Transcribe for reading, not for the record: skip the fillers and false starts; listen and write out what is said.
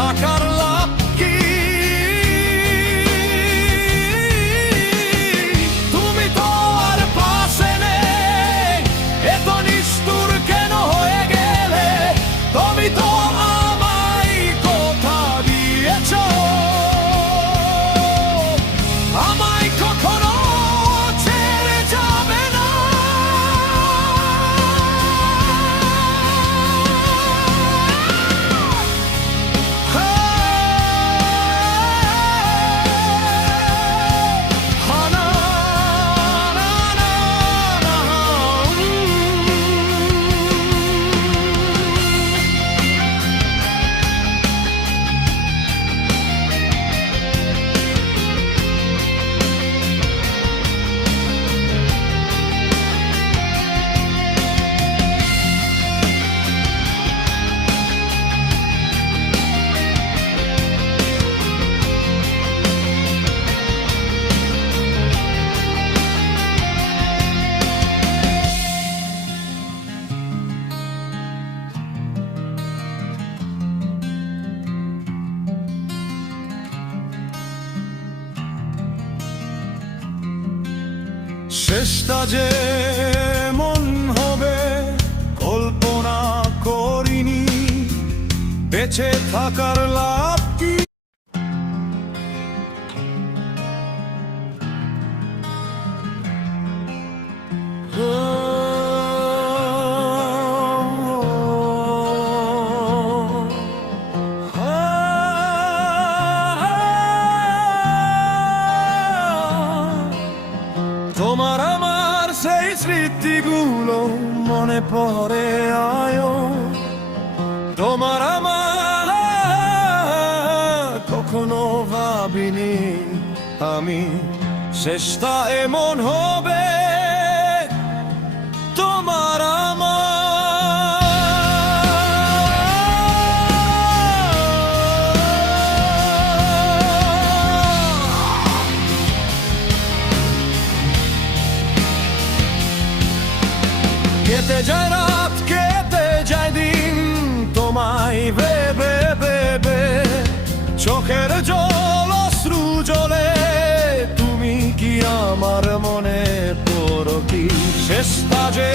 থাকার লাভ কি? তুমি তো আর পাশে নেই, এত নিষ্ঠুর কেন হয়ে গেলে? তুমি তো আমায় কথা দিয়েছো, আমায় কখনো ছেড়ে যাবে না। শেষটা যে মন হবে কল্পনা করিনি, বেঁচে থাকার লাভ কি? তোমার আমার সেই স্মৃতিগুলো মনে পড়ে আয়ো, তোমার আমার কখনো ভাবিনি আমি শেষটা এমন হবে তোমার কেটে যায় রাত, কেটে যায় দিন, তোমায় ভেবে ভেবে চোখের জল অশ্রু জলে। তুমি কি আমার মনে পড়ো কি? শেষটা যে